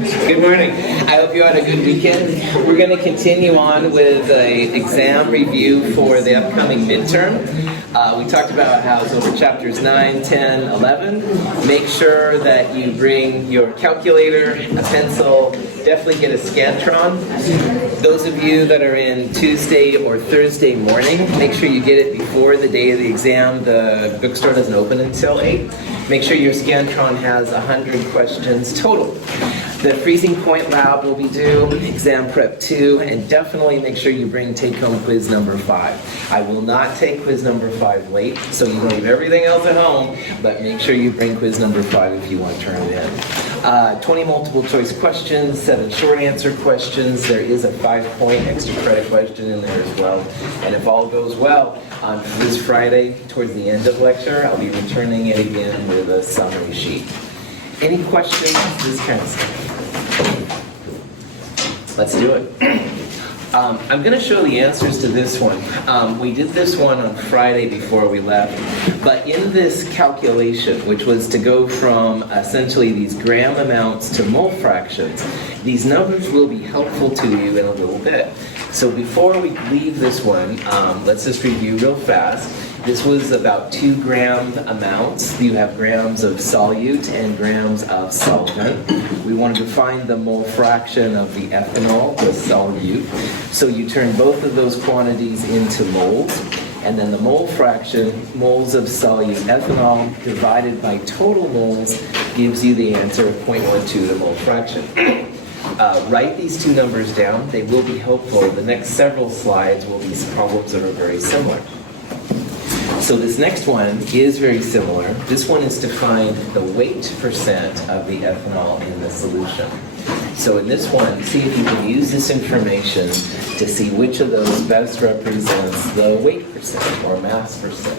Good morning. I hope you had a good weekend. We're going to continue on with an exam review for the upcoming midterm. We talked about how it's over chapters 9, 10, 11. Make sure that you bring your calculator, a pencil, definitely get a Scantron. Those of you that are in Tuesday or Thursday morning, make sure you get it before the day of the exam. The bookstore doesn't open until 8. Make sure your Scantron has 100 questions total. The freezing point lab will be due, exam prep 2, and definitely make sure you bring take-home quiz number 5. I will not take quiz number 5 late, so you leave everything else at home, but make sure you bring quiz number 5 if you want to turn it in. 20 multiple choice questions, 7 short answer questions. There is a 5-point extra credit question in there as well. And if all goes well, on this Friday, towards the end of lecture, I'll be returning it again with a summary sheet. Any questions? This kind of stuff. Let's do it. I'm going to show the answers to this one. We did this one on Friday before we left, but in this calculation, which was to go from essentially these gram amounts to mole fractions, these numbers will be helpful to you in a little bit. So before we leave this one, let's just review real fast. This was about 2 gram amounts. You have grams of solute and grams of solvent. We wanted to find the mole fraction of the ethanol, the solute. So you turn both of those quantities into moles, and then the mole fraction, moles of solute ethanol divided by total moles, gives you the answer of 0.12, the mole fraction. Write these two numbers down. They will be helpful. The next several slides will be problems that are very similar. So this next one is very similar. This one is to find the weight percent of the ethanol in the solution. So in this one, see if you can use this information to see which of those best represents the weight percent or mass percent.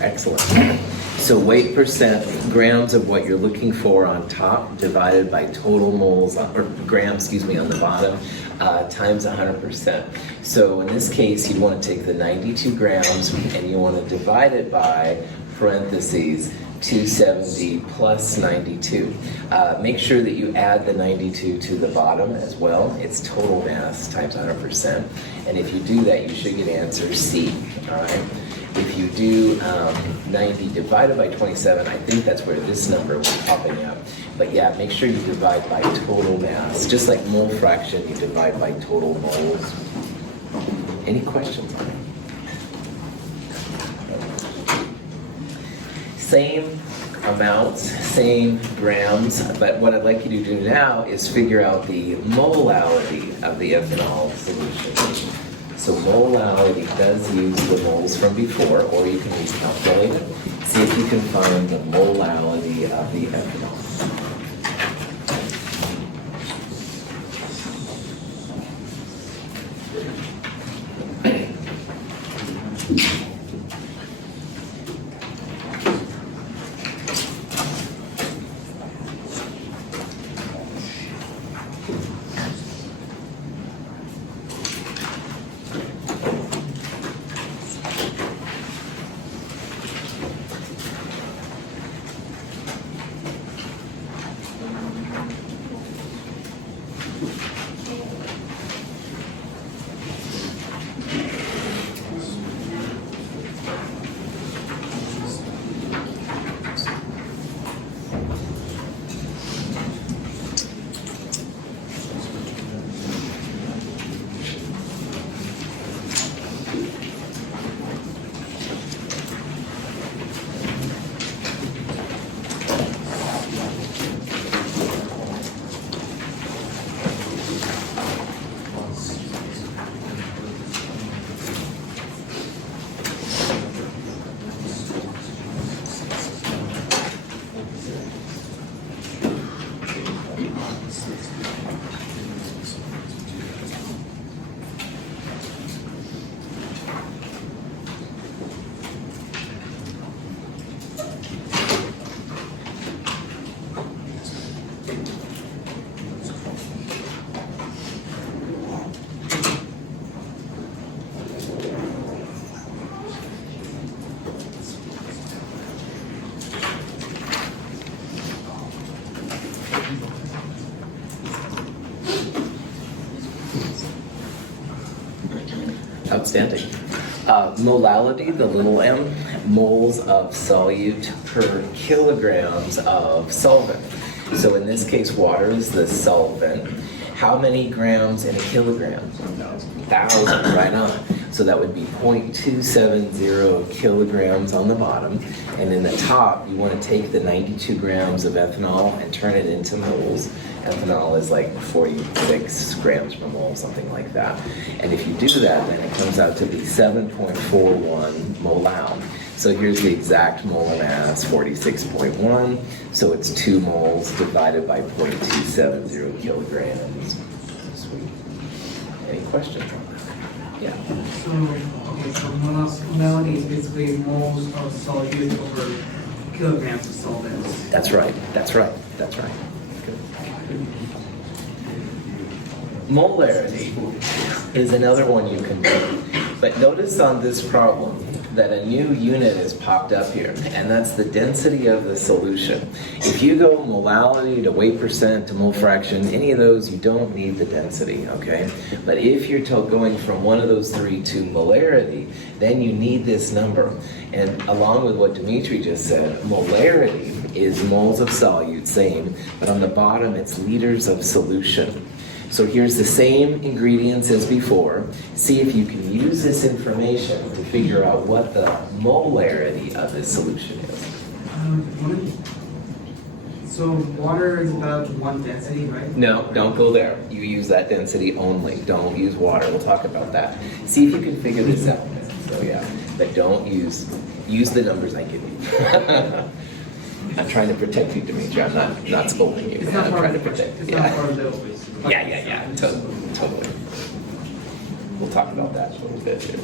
Excellent. So weight percent, grams of what you're looking for on top divided by total moles, or grams, on the bottom, times 100%. So in this case, you want to take the 92 grams and you want to divide it by parentheses 270 plus 92. Make sure that you add the 92 to the bottom as well. It's total mass times 100%. And if you do that, you should get answer C. All right. If you do 90 divided by 27, I think that's where this number was popping up. But yeah, make sure you divide by total mass. Just like mole fraction, you divide by total moles. Any questions on it? Same amounts, same grams, but what I'd like you to do now is figure out the molarity of the ethanol solution. So molarity does use the moles from before, or you can use calculator. if you can find the molality of the ethanol. Outstanding. Molality, the little m, moles of solute per kilograms of solvent. So in this case, water is the solvent. How many grams in a kilogram? 1,000, right on. So that would be 0.270 kilograms on the bottom. And in the top, you want to take the 92 grams of ethanol and turn it into moles. Ethanol is like 46 grams per mole, something like that. And if you do that, then it comes out to be 7.41 molal. So here's the exact molar mass, 46.1. So it's 2 moles divided by 0.270 kilograms. Sweet. Any questions on that? Yeah. So molality is basically moles of solute over kilograms of solvents. That's right. That's right. That's right. Good. Molarity is another one you can do. But notice on this problem that a new unit is popped up here, and that's the density of the solution. If you go molality to weight percent to mole fraction, any of those, you don't need the density, okay? But if you're going from one of those three to molarity, then you need this number. And along with what Dimitri just said, molarity is moles of solute, same, but on the bottom it's liters of solution. So here's the same ingredients as before. See if you can use this information to figure out what the molarity of this solution is. So water is about 1 density, right? No, don't go there. You use that density only. Don't use water. We'll talk about that. See if you can figure this out. So yeah, but don't use the numbers I give you. I'm trying to protect you, Dimitri. I'm not scolding you. I'm trying to protect you. Yeah. Totally. We'll talk about that a little bit too.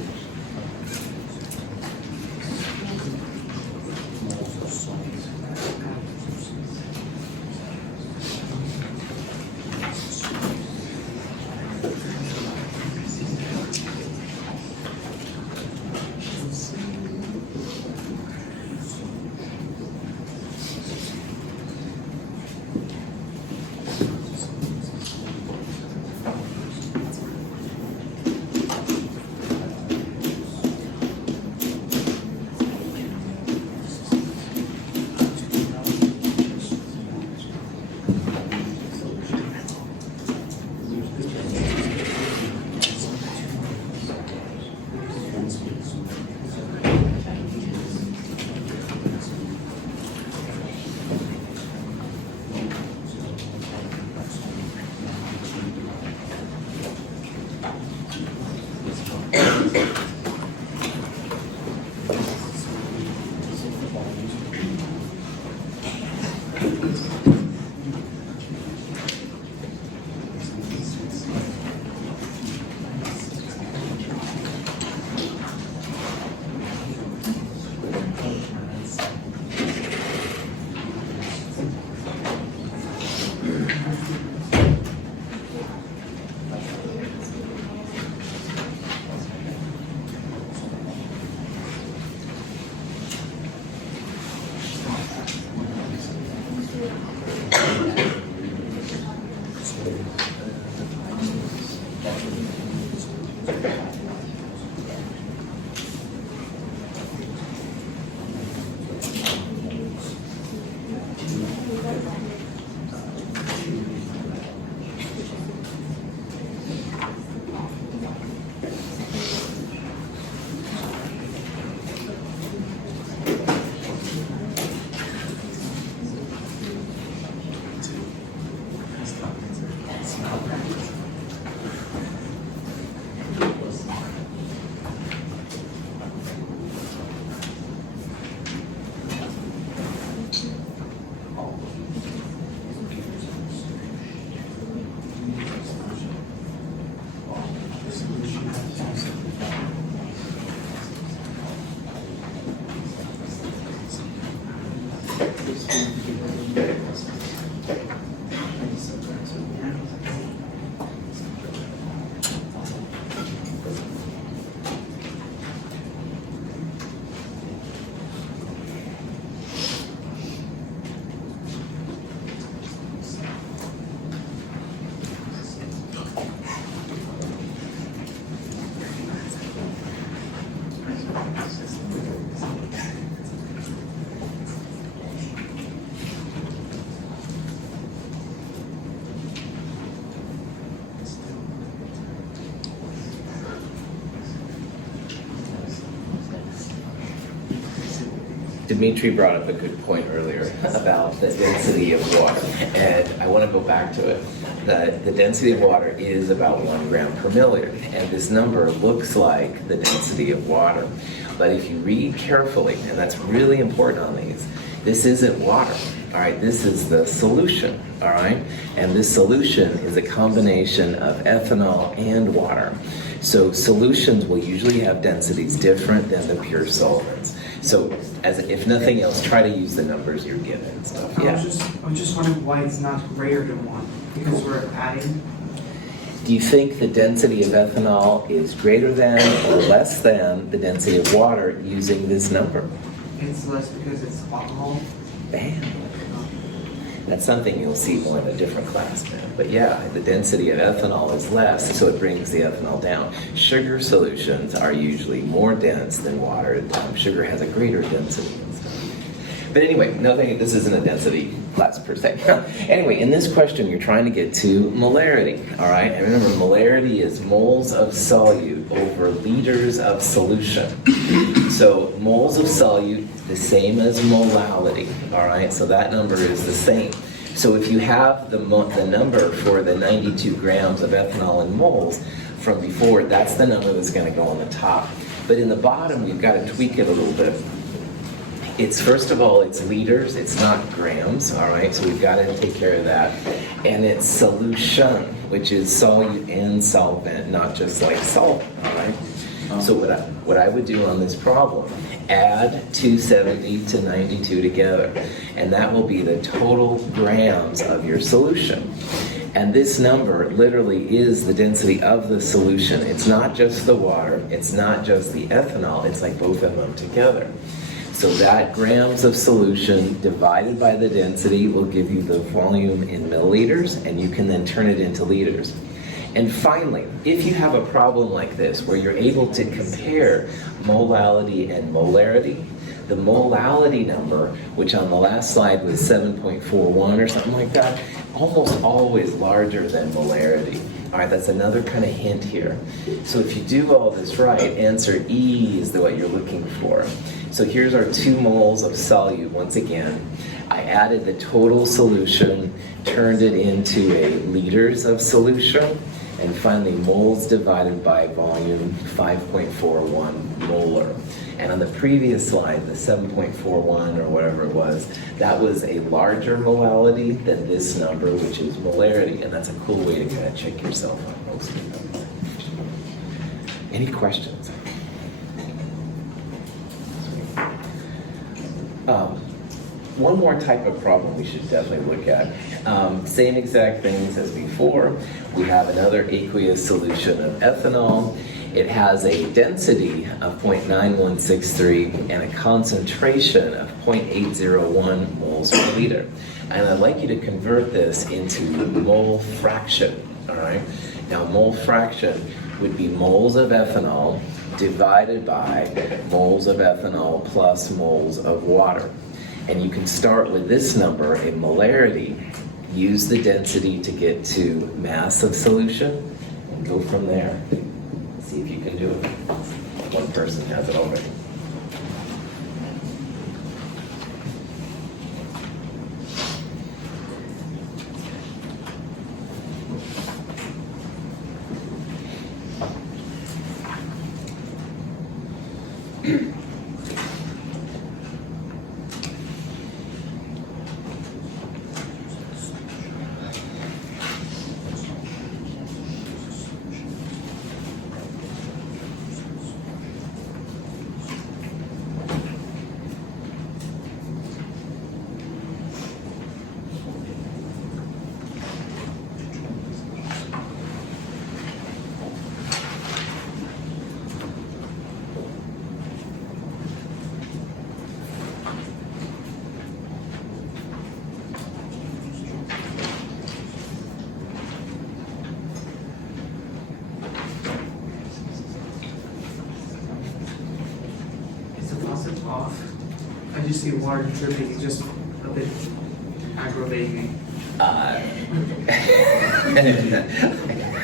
Dimitri brought up a good point earlier about the density of water, and I want to go back to it. The density of water is about 1 gram per milliliter, and this number looks like the density of water. But if you read carefully, and that's really important on these, this isn't water, all right? This is the solution, all right? And this solution is a combination of ethanol and water. So solutions will usually have densities different than the pure solvents. So, if nothing else, try to use the numbers you're given and stuff. I was just wondering why it's not greater than 1, because we're adding. Do you think the density of ethanol is greater than or less than the density of water using this number? It's less because it's alcohol. Bam. That's something you'll see more in a different class, man. But yeah, the density of ethanol is less, so it brings the ethanol down. Sugar solutions are usually more dense than water. Sugar has a greater density and stuff. But anyway, this isn't a density class per se. Anyway, in this question, you're trying to get to molarity, all right? And remember, molarity is moles of solute over liters of solution. So moles of solute, the same as molality, all right? So that number is the same. So if you have the number for the 92 grams of ethanol in moles from before, that's the number that's going to go on the top. But in the bottom, you've got to tweak it a little bit. First of all, it's liters, it's not grams, all right? So we've got to take care of that. And it's solution, which is solute and solvent, not just like salt, all right? So what I would do on this problem, add 270 to 92 together, and that will be the total grams of your solution. And this number literally is the density of the solution. It's not just the water, it's not just the ethanol, it's like both of them together. So that grams of solution divided by the density will give you the volume in milliliters, and you can then turn it into liters. And finally, if you have a problem like this where you're able to compare molality and molarity, the molality number, which on the last slide was 7.41 or something like that, almost always larger than molarity. All right, that's another kind of hint here. So if you do all this right, answer E is what you're looking for. So here's our 2 moles of solute once again. I added the total solution, turned it into a liters of solution, And finally, moles divided by volume, 5.41 molar. And on the previous slide, the 7.41 or whatever it was, that was a larger molality than this number, which is molarity. And that's a cool way to kind of check yourself on most of them. Any questions? One more type of problem we should definitely look at. Same exact things as before. We have another aqueous solution of ethanol. It has a density of 0.9163 and a concentration of 0.801 moles per liter. And I'd like you to convert this into mole fraction, all right? Now, mole fraction would be moles of ethanol divided by moles of ethanol plus moles of water. And you can start with this number, a molarity, use the density to get to mass of solution, and go from there. See if you can do it. One person has it already. Off. I just see water dripping. It's just a bit aggravating.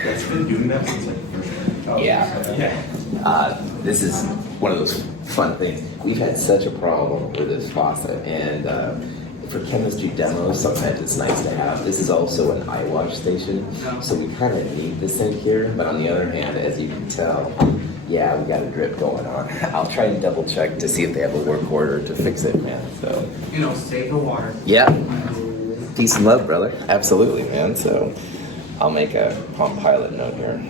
It's been doing that since like the first Yeah. This is one of those fun things. We've had such a problem with this faucet, and for chemistry demos, sometimes it's nice to have. This is also an eye wash station, so we kind of need this in here. But on the other hand, as you can tell, yeah, we got a drip going on. I'll try and double check to see if they have a work order to fix it, man. So, Save the water. yeah, peace and love, brother. Absolutely, man. So, I'll make a Palm Pilot note here.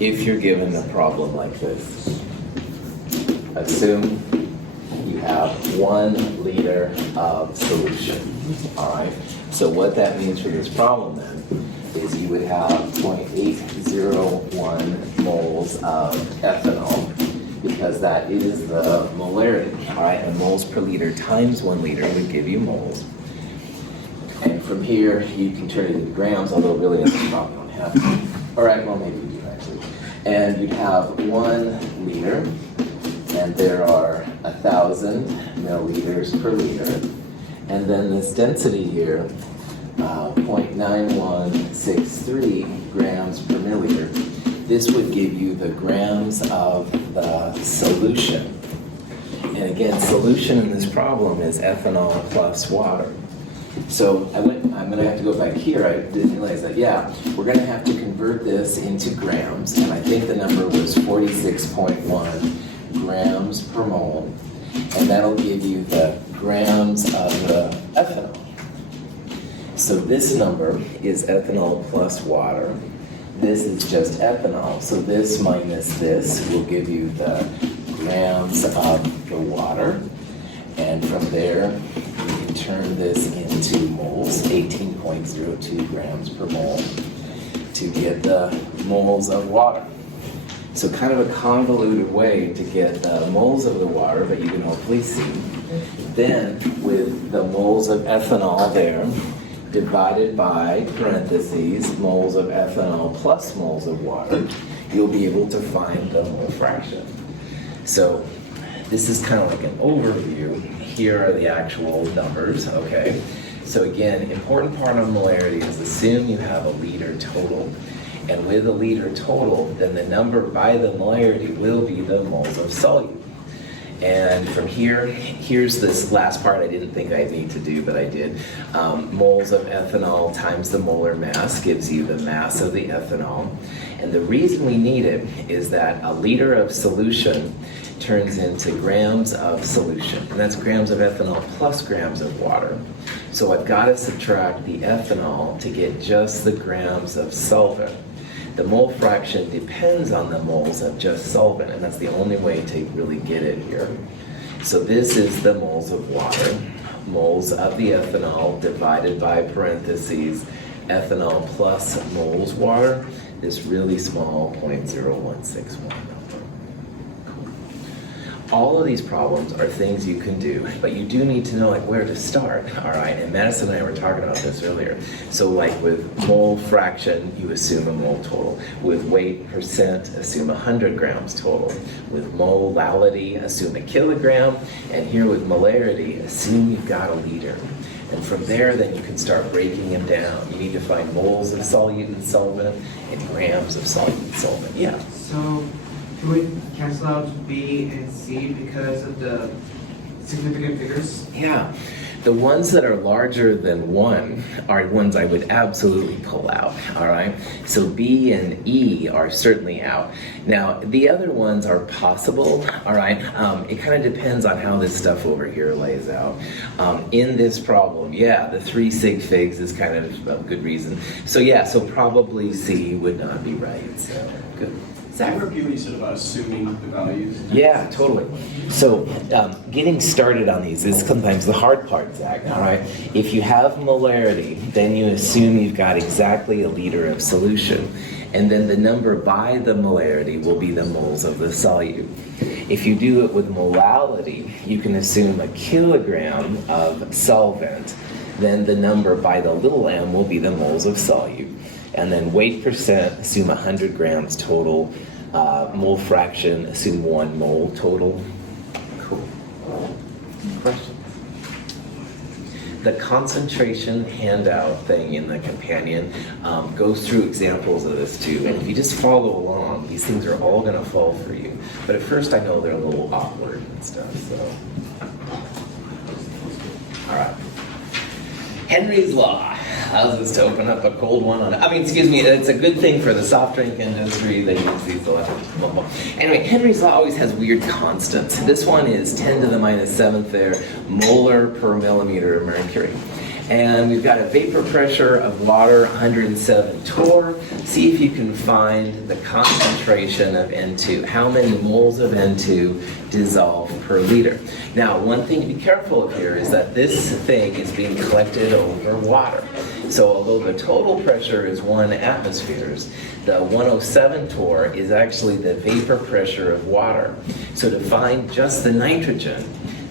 If you're given a problem like this, assume you have 1 liter of solution, all right? So what that means for this problem then is you would have 0.801 moles of ethanol, because that is the molarity, all right? And moles per liter times 1 liter would give you moles. And from here, you can turn it into grams, although really in this problem don't have to. All right, well, maybe you do actually. And you'd have 1 liter, and there are 1,000 milliliters per liter. And then this density here, 0.9163 grams per milliliter. This would give you the grams of the solution. And again, solution in this problem is ethanol plus water. So I'm gonna have to go back here. I didn't realize that, yeah, we're gonna have to convert this into grams, and I think the number was 46.1 grams per mole, and that'll give you the grams of the ethanol. So this number is ethanol plus water. This is just ethanol. So this minus this will give you the grams of the water. And from there, you can turn this into moles, 18.02 grams per mole, to get the moles of water. So kind of a convoluted way to get the moles of the water, but you can hopefully see. Then, with the moles of ethanol there, divided by parentheses, moles of ethanol plus moles of water, you'll be able to find the mole fraction. So this is kind of like an overview. Here are the actual numbers, okay? So again, important part of molarity is assume you have a liter total. And with a liter total, then the number by the molarity will be the moles of solute. And from here, here's this last part I didn't think I'd need to do, but I did. Moles of ethanol times the molar mass gives you the mass of the ethanol. And the reason we need it is that a liter of solution turns into grams of solution. And that's grams of ethanol plus grams of water. So I've got to subtract the ethanol to get just the grams of solvent. The mole fraction depends on the moles of just solvent, and that's the only way to really get it here. So this is the moles of water, moles of the ethanol divided by parentheses, ethanol plus moles water, this really small 0.0161 number. All of these problems are things you can do, but you do need to know like where to start, all right? And Madison and I were talking about this earlier. So like with mole fraction, you assume a mole total. With weight percent, assume 100 grams total. With molality, assume a kilogram. And here with molarity, assume you've got a liter. And from there, then you can start breaking them down. You need to find moles of solute and solvent and grams of solute and solvent. Yeah. So can we cancel out B and C because of the significant figures? Yeah. The ones that are larger than 1 are ones I would absolutely pull out, all right? So B and E are certainly out. Now, the other ones are possible, all right? It kind of depends on how this stuff over here lays out. In this problem, yeah, the 3 sig figs is kind of a good reason. So yeah, so probably C would not be right, so good. Can you repeat what you said about assuming the values? Yeah, totally. So getting started on these is sometimes the hard part, Zach, all right? If you have molarity, then you assume you've got exactly a liter of solution. And then the number by the molarity will be the moles of the solute. If you do it with molality, you can assume a kilogram of solvent. Then the number by the little m will be the moles of solute. And then weight percent, assume 100 grams total. Mole fraction, assume 1 mole total. Cool. Questions? The concentration handout thing in the companion goes through examples of this too. And if you just follow along, these things are all going to fall for you. But at first I know they're a little awkward and stuff, so. All right. Henry's Law allows us to open up a cold one on, it's a good thing for the soft drink industry. They use these a lot. Anyway, Henry's Law always has weird constants. This one is 10 to the minus 7th there, molar per millimeter of mercury. And we've got a vapor pressure of water, 107 torr. See if you can find the concentration of N2. How many moles of N2 dissolve per liter? Now, one thing to be careful of here is that this thing is being collected over water. So although the total pressure is 1 atmospheres, the 107 torr is actually the vapor pressure of water. So to find just the nitrogen,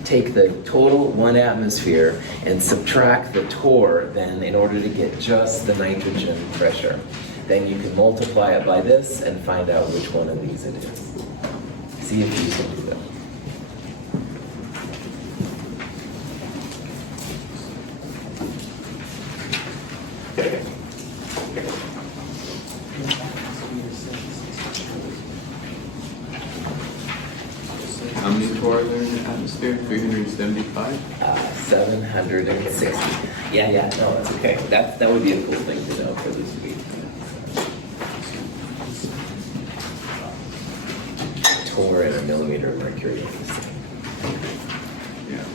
take the total 1 atmosphere and subtract the torr then in order to get just the nitrogen pressure. Then you can multiply it by this and find out which one of these it is. See if you can do that. How many torr are there in the atmosphere? atmosphere, 375. 760. Yeah, no, that's okay. That would be a cool thing to know for this week. Torr and a millimeter of mercury. Yeah.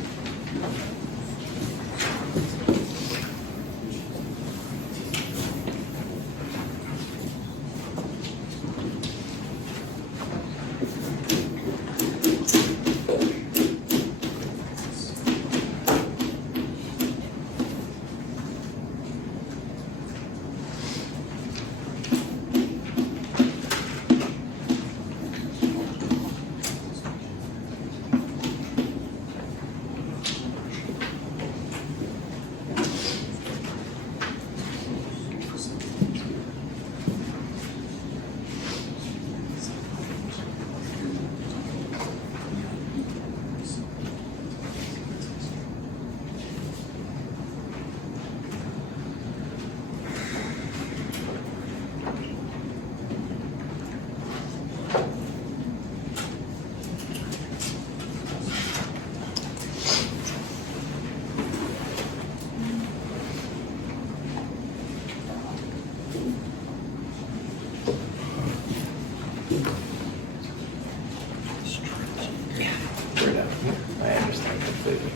I understand completely.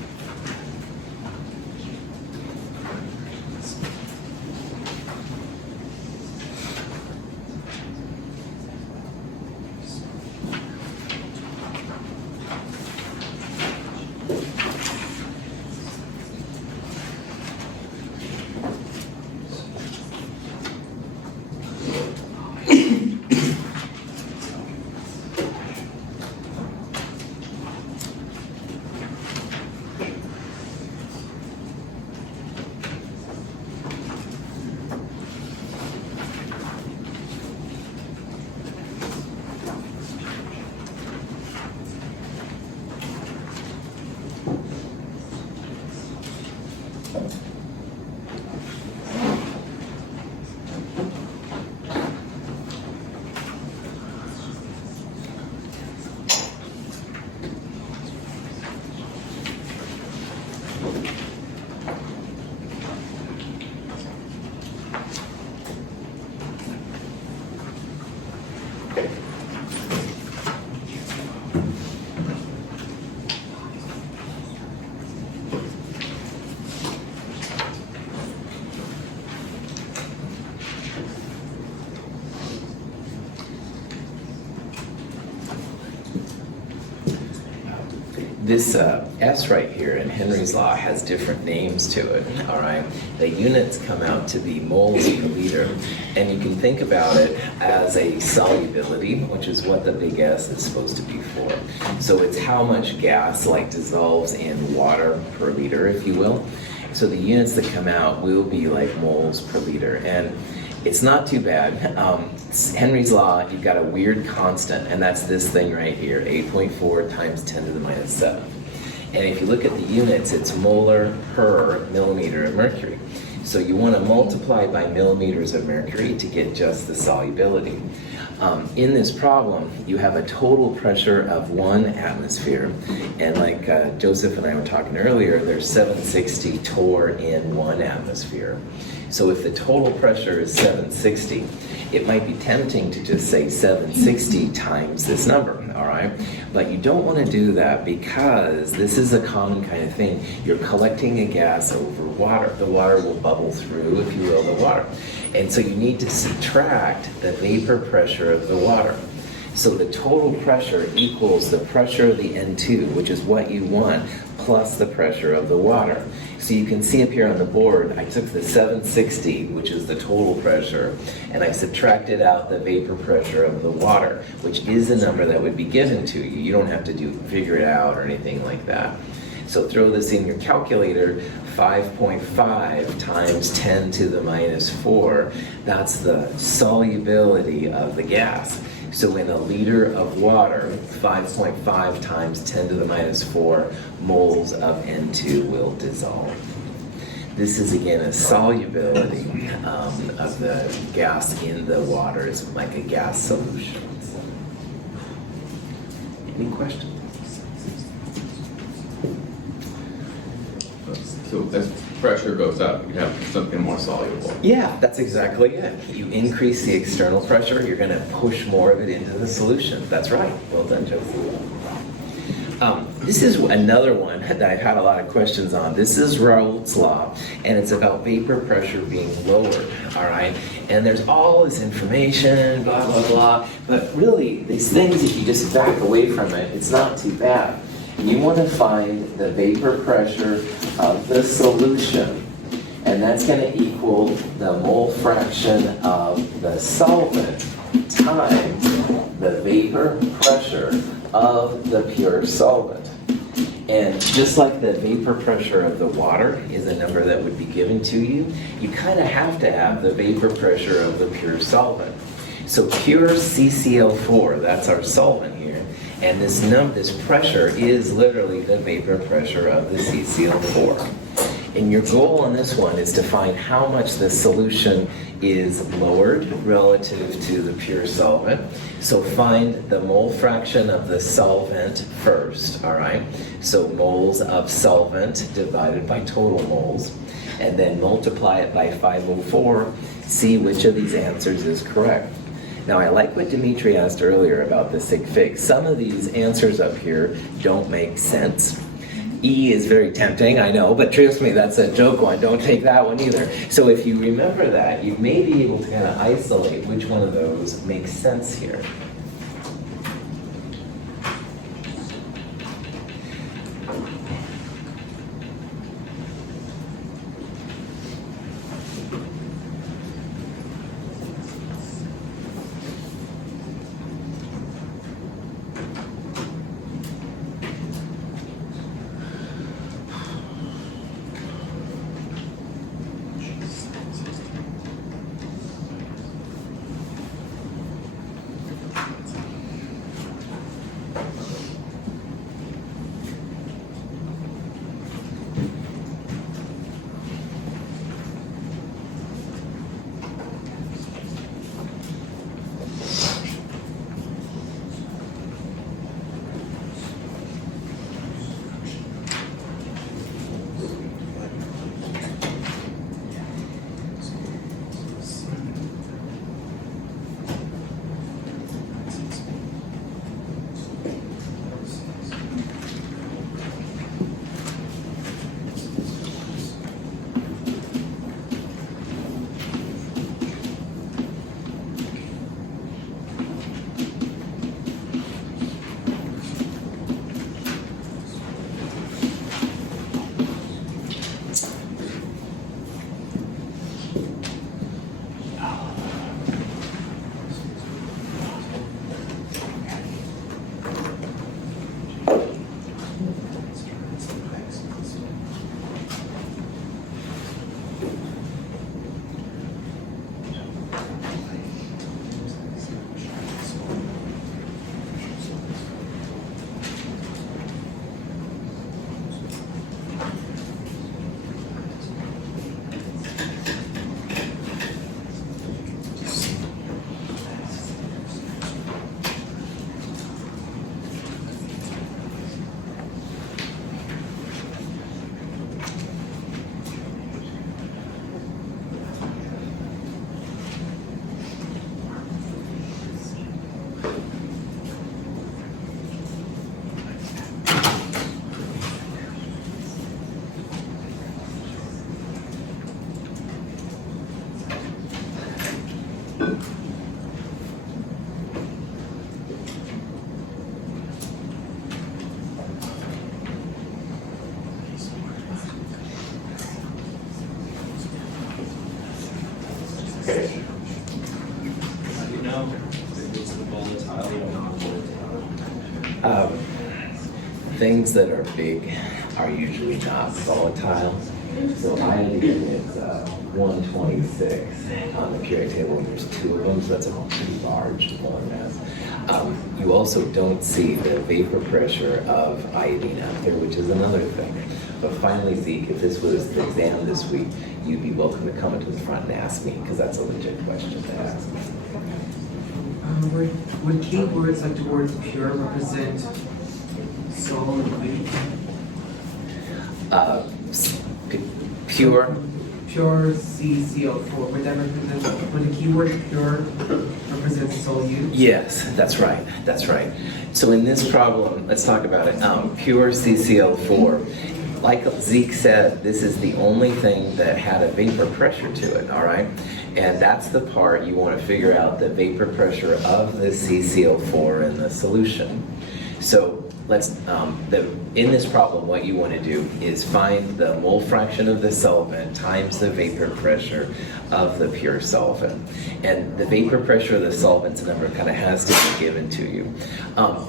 This S right here in Henry's law has different names to it, all right? The units come out to be moles per liter, and you can think about it as a solubility, which is what the big S is supposed to be for. So it's how much gas like dissolves in water per liter, if you will. So the units that come out will be like moles per liter, and it's not too bad. Henry's law, you've got a weird constant, and that's this thing right here, 8.4 times 10 to the minus 7. And if you look at the units, it's molar per millimeter of mercury. So you want to multiply by millimeters of mercury to get just the solubility. In this problem, you have a total pressure of 1 atmosphere, and like Joseph and I were talking earlier, there's 760 torr in 1 atmosphere. So if the total pressure is 760, it might be tempting to just say 760 times this number, all right? But you don't want to do that because this is a common kind of thing. You're collecting a gas over water. The water will bubble through, if you will, the water. And so you need to subtract the vapor pressure of the water. So the total pressure equals the pressure of the N2, which is what you want, plus the pressure of the water. So you can see up here on the board, I took the 760, which is the total pressure, and I subtracted out the vapor pressure of the water, which is the number that would be given to you. You don't have to figure it out or anything like that. So throw this in your calculator, 5.5 times 10 to the minus 4, that's the solubility of the gas. So in a liter of water, 5.5 times 10 to the minus 4 moles of N2 will dissolve. This is again a solubility of the gas in the water. It's like a gas solution. Any questions? as pressure goes up, you have something more soluble. Yeah, that's exactly it. You increase the external pressure, you're going to push more of it into the solution. That's right. Well done, Josie. This is another one that I've had a lot of questions on. This is Raoult's law, and it's about vapor pressure being lowered, all right? And there's all this information, blah, blah, blah, but really, these things, if you just back away from it, it's not too bad. You want to find the vapor pressure of the solution, and that's going to equal the mole fraction of the solvent times the vapor pressure of the pure solvent. And just like the vapor pressure of the water is a number that would be given to you, you kind of have to have the vapor pressure of the pure solvent. So pure CCl4, that's our solvent here, and this pressure is literally the vapor pressure of the CCl4. And your goal on this one is to find how much the solution is lowered relative to the pure solvent. So find the mole fraction of the solvent first, all right? So moles of solvent divided by total moles, and then multiply it by 504, see which of these answers is correct. Now, I like what Dimitri asked earlier about the sig fig. Some of these answers up here don't make sense. E is very tempting, I know, but trust me, that's a joke one. Don't take that one either. So if you remember that, you may be able to kind of isolate which one of those makes sense here. Things that are big are usually not volatile. So iodine is 126 on the periodic table, and there's two of them, so that's a pretty large molar mass. You also don't see the vapor pressure of iodine out there, which is another thing. But finally, Zeke, if this was the exam this week, you'd be welcome to come into the front and ask me, because that's a legit question to ask. Would key words like the words pure represent solid weight? Pure. Pure CCl4, would that represent, would the keyword pure represent solute? Yes, that's right. That's right. So in this problem, let's talk about it. Pure CCl4. Like Zeke said, this is the only thing that had a vapor pressure to it, all right? And that's the part you want to figure out the vapor pressure of the CCl4 in the solution. So let's, in this problem, what you want to do is find the mole fraction of the solvent times the vapor pressure of the pure solvent. And the vapor pressure of the solvent's number kind of has to be given to you.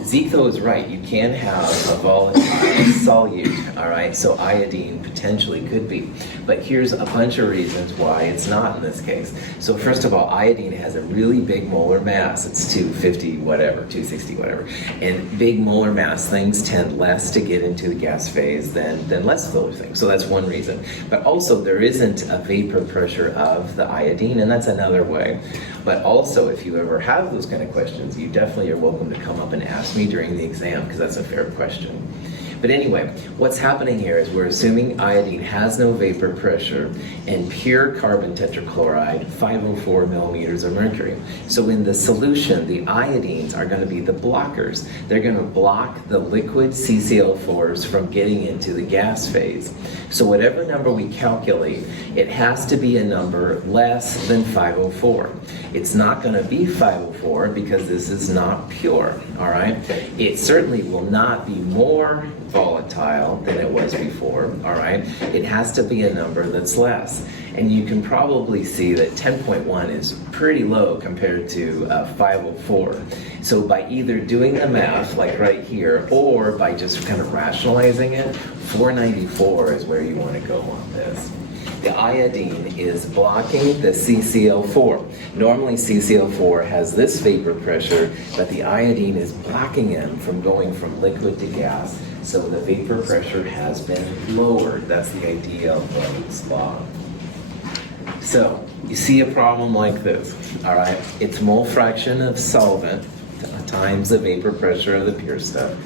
Zeke, though, is right. You can have a volatile solute, all right? So iodine potentially could be. But here's a bunch of reasons why it's not in this case. So first of all, iodine has a really big molar mass. It's 250 whatever, 260 whatever. And big molar mass things tend less to get into the gas phase than less filler things. So that's one reason. But also there isn't a vapor pressure of the iodine, and that's another way. But also, if you ever have those kind of questions, you definitely are welcome to come up and ask me during the exam, because that's a fair question. But anyway, what's happening here is we're assuming iodine has no vapor pressure and pure carbon tetrachloride, 504 millimeters of mercury. So in the solution, the iodines are going to be the blockers. They're going to block the liquid CCl4s from getting into the gas phase. So whatever number we calculate, it has to be a number less than 504. It's not going to be 504 because this is not pure, all right? It certainly will not be more volatile than it was before, all right? It has to be a number that's less. And you can probably see that 10.1 is pretty low compared to 504. So by either doing the math, like right here, or by just kind of rationalizing it, 494 is where you want to go on this. The iodine is blocking the CCl4. Normally CCl4 has this vapor pressure, but the iodine is blocking them from going from liquid to gas. So the vapor pressure has been lowered. That's the idea of Raoult's law. So you see a problem like this, all right? It's mole fraction of solvent times the vapor pressure of the pure stuff.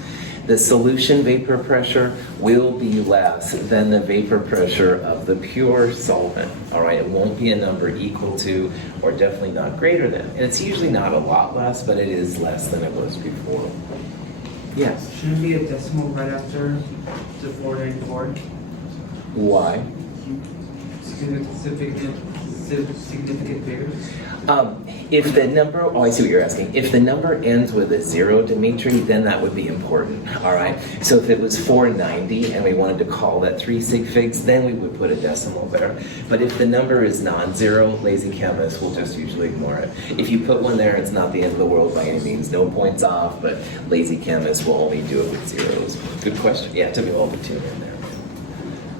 The solution vapor pressure will be less than the vapor pressure of the pure solvent, all right? It won't be a number equal to or definitely not greater than. And it's usually not a lot less, but it is less than it was before. Yes? Shouldn't be a decimal right after the 494? Why? Significant figures? If the number, oh, I see what you're asking. If the number ends with a 0, Dimitri, then that would be important, all right? So if it was 490 and we wanted to call that 3 sig figs, then we would put a decimal there. But if the number is non-zero, lazy chemists will just usually ignore it. If you put one there, it's not the end of the world by any means. No points off, but lazy chemists will only do it with zeros. Good question. Yeah, it took me a while to tune in there.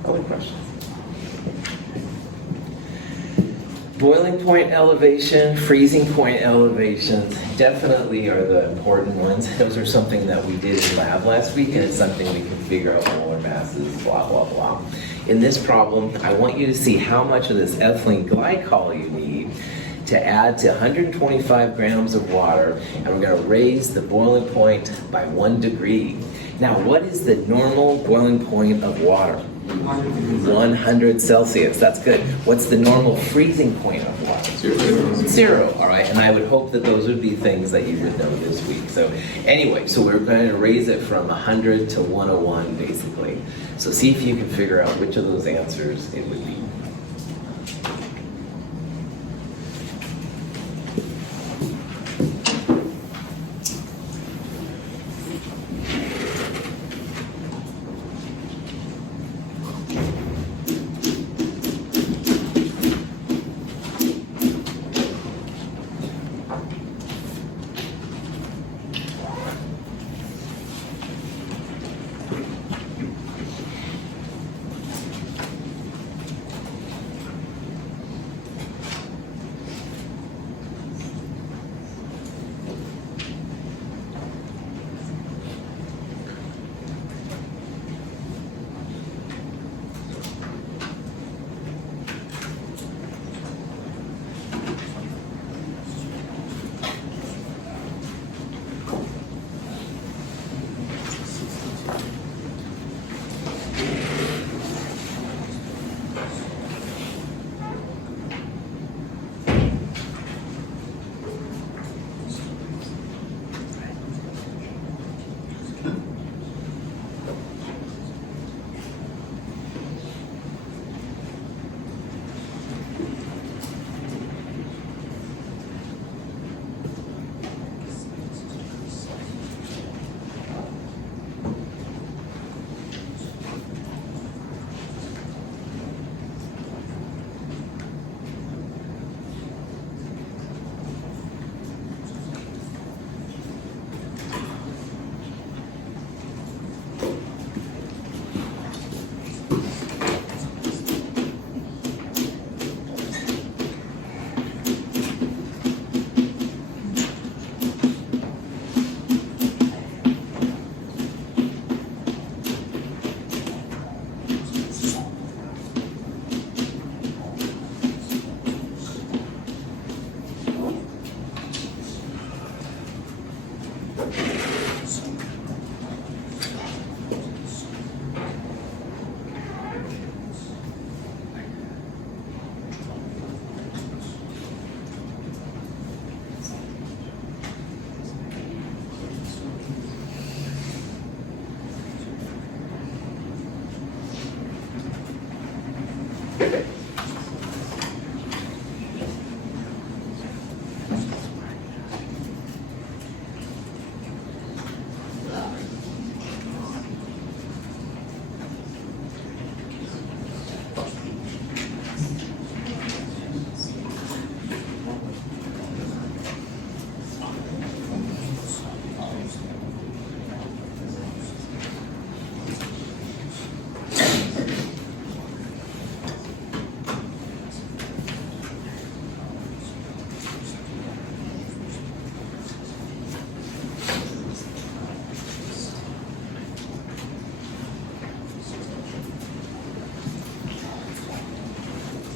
Other questions? Boiling point elevation, freezing point elevations definitely are the important ones. Those are something that we did in lab last week, and it's something we can figure out molar masses, blah, blah, blah. In this problem, I want you to see how much of this ethylene glycol you need to add to 125 grams of water, and we're going to raise the boiling point by 1 degree. Now, what is the normal boiling point of water? 100 Celsius, that's good. What's the normal freezing point of water? 0, all right, and I would hope that those would be things that you would know this week. So anyway, so we're going to raise it from 100 to 101, basically. So see if you can figure out which of those answers it would be.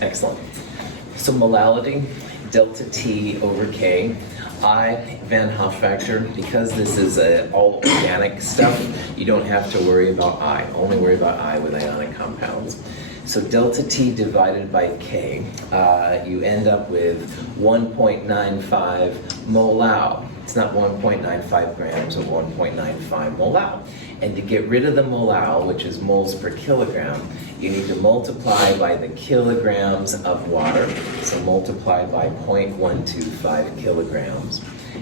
Excellent. So molality, delta T over K. I, Van Hoff factor, because this is all organic stuff, you don't have to worry about I. Only worry about I with ionic compounds. So delta T divided by K, you end up with 1.95 molal. It's not 1.95 grams or 1.95 molal. And to get rid of the molal, which is moles per kilogram, you need to multiply by the kilograms of water. So multiply by 0.125 kilograms.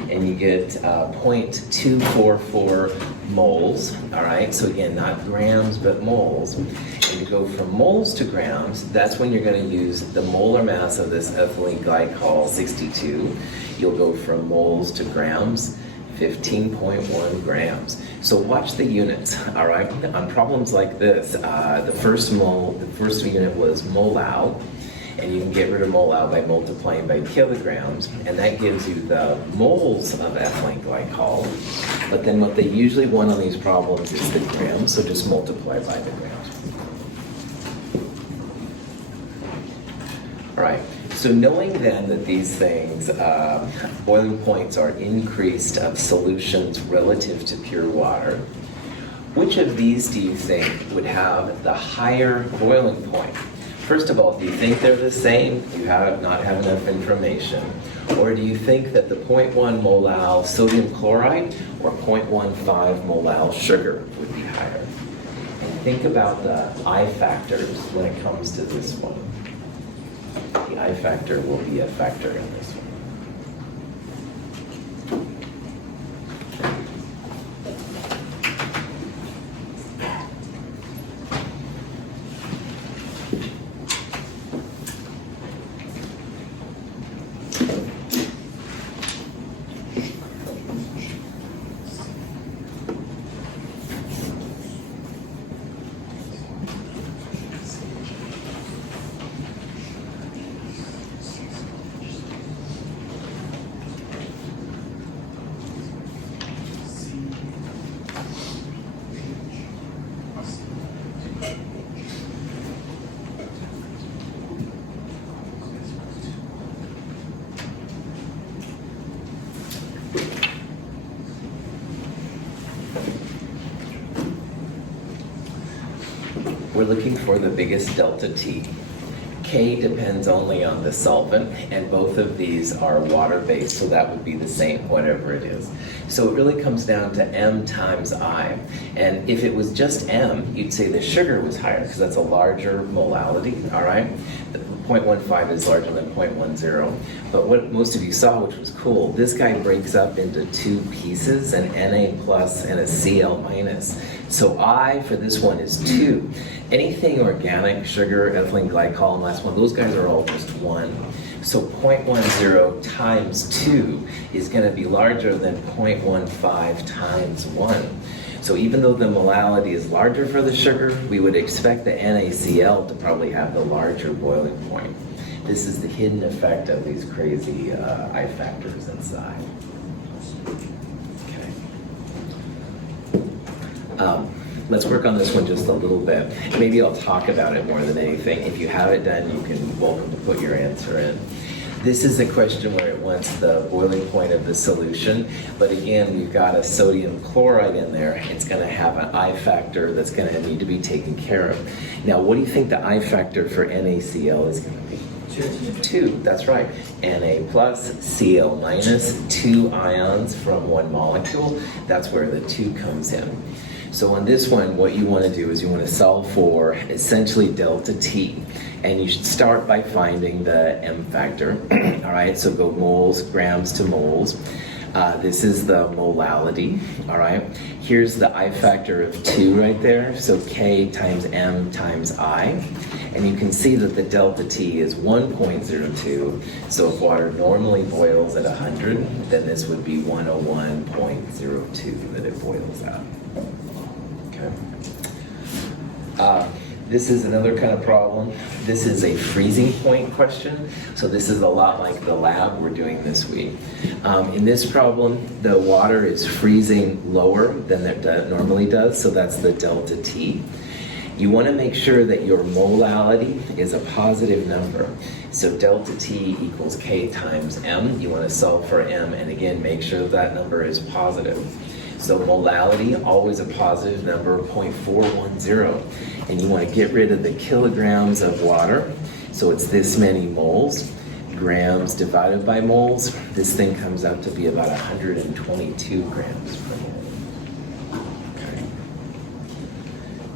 And you get 0.244 moles, all right? So again, not grams, but moles. And to go from moles to grams, that's when you're going to use the molar mass of this ethylene glycol, 62. You'll go from moles to grams, 15.1 grams. So watch the units, all right? On problems like this, the first unit was molal, and you can get rid of molal by multiplying by kilograms, and that gives you the moles of ethylene glycol. But then what they usually want on these problems is the grams, so just multiply by the grams. All right, so knowing then that these things, boiling points are increased of solutions relative to pure water, which of these do you think would have the higher boiling point? First of all, do you think they're the same? You not have enough information. Or do you think that the 0.1 molal sodium chloride or 0.15 molal sugar would be higher? And think about the I factors when it comes to this one. The I factor will be a factor in this one. We're looking for the biggest delta T. K depends only on the solvent, and both of these are water-based, so that would be the same, whatever it is. So it really comes down to M times I. And if it was just M, you'd say the sugar was higher, because that's a larger molality, all right? The 0.15 is larger than 0.10. But what most of you saw, which was cool, this guy breaks up into two pieces, an Na plus and a Cl minus. So I, for this one, is 2. Anything organic, sugar, ethylene glycol, and last one, those guys are all just 1. So 0.10 times 2 is going to be larger than 0.15 times 1. So even though the molality is larger for the sugar, we would expect the NaCl to probably have the larger boiling point. This is the hidden effect of these crazy I factors inside. Let's work on this one just a little bit. Maybe I'll talk about it more than anything. If you have it done, you can welcome to put your answer in. This is the question where it wants the boiling point of the solution, but again, we've got a sodium chloride in there. It's going to have an I factor that's going to need to be taken care of. Now, what do you think the I factor for NaCl is going to be? 2, that's right. Na plus, Cl minus, 2 ions from one molecule. That's where the 2 comes in. So on this one, what you want to do is you want to solve for essentially delta T. And you should start by finding the M factor. All right, so go moles, grams to moles. This is the molality, all right? Here's the I factor of 2 right there. So K times M times I. And you can see that the delta T is 1.02. So if water normally boils at 100, then this would be 101.02 that it boils at. Okay. This is another kind of problem. This is a freezing point question. So this is a lot like the lab we're doing this week. In this problem, the water is freezing lower than it normally does, so that's the delta T. You want to make sure that your molality is a positive number. So delta T equals K times M. You want to solve for M, and again, make sure that number is positive. So molality, always a positive number, 0.410. And you want to get rid of the kilograms of water. So it's this many moles. Grams divided by moles. This thing comes out to be about 122 grams per mole. Okay.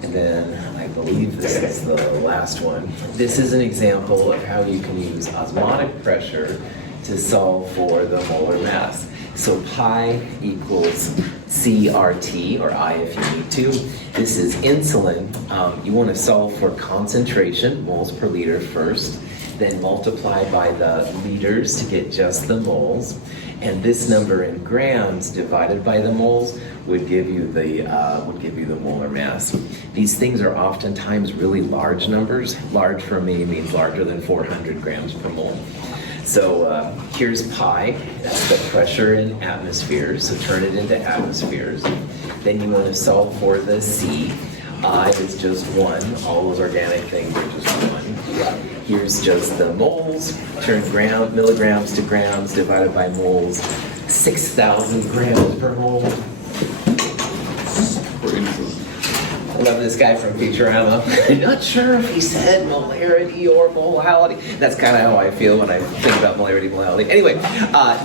And then I believe this is the last one. This is an example of how you can use osmotic pressure to solve for the molar mass. So pi equals CRT, or I if you need to. This is insulin. You want to solve for concentration, moles per liter first, then multiply by the liters to get just the moles. And this number in grams divided by the moles would give you the molar mass. These things are oftentimes really large numbers. Large for me means larger than 400 grams per mole. So here's pi, that's the pressure in atmospheres, so turn it into atmospheres. Then you want to solve for the C. I is just 1, all those organic things are just 1. Here's just the moles, turn milligrams to grams divided by moles, 6,000 grams per mole. I love this guy from Futurama. I'm not sure if he said molarity or molality. That's kind of how I feel when I think about molarity, molality. Anyway,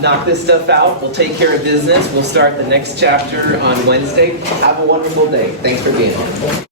knock this stuff out. We'll take care of business. We'll start the next chapter on Wednesday. Have a wonderful day. Thanks for being on.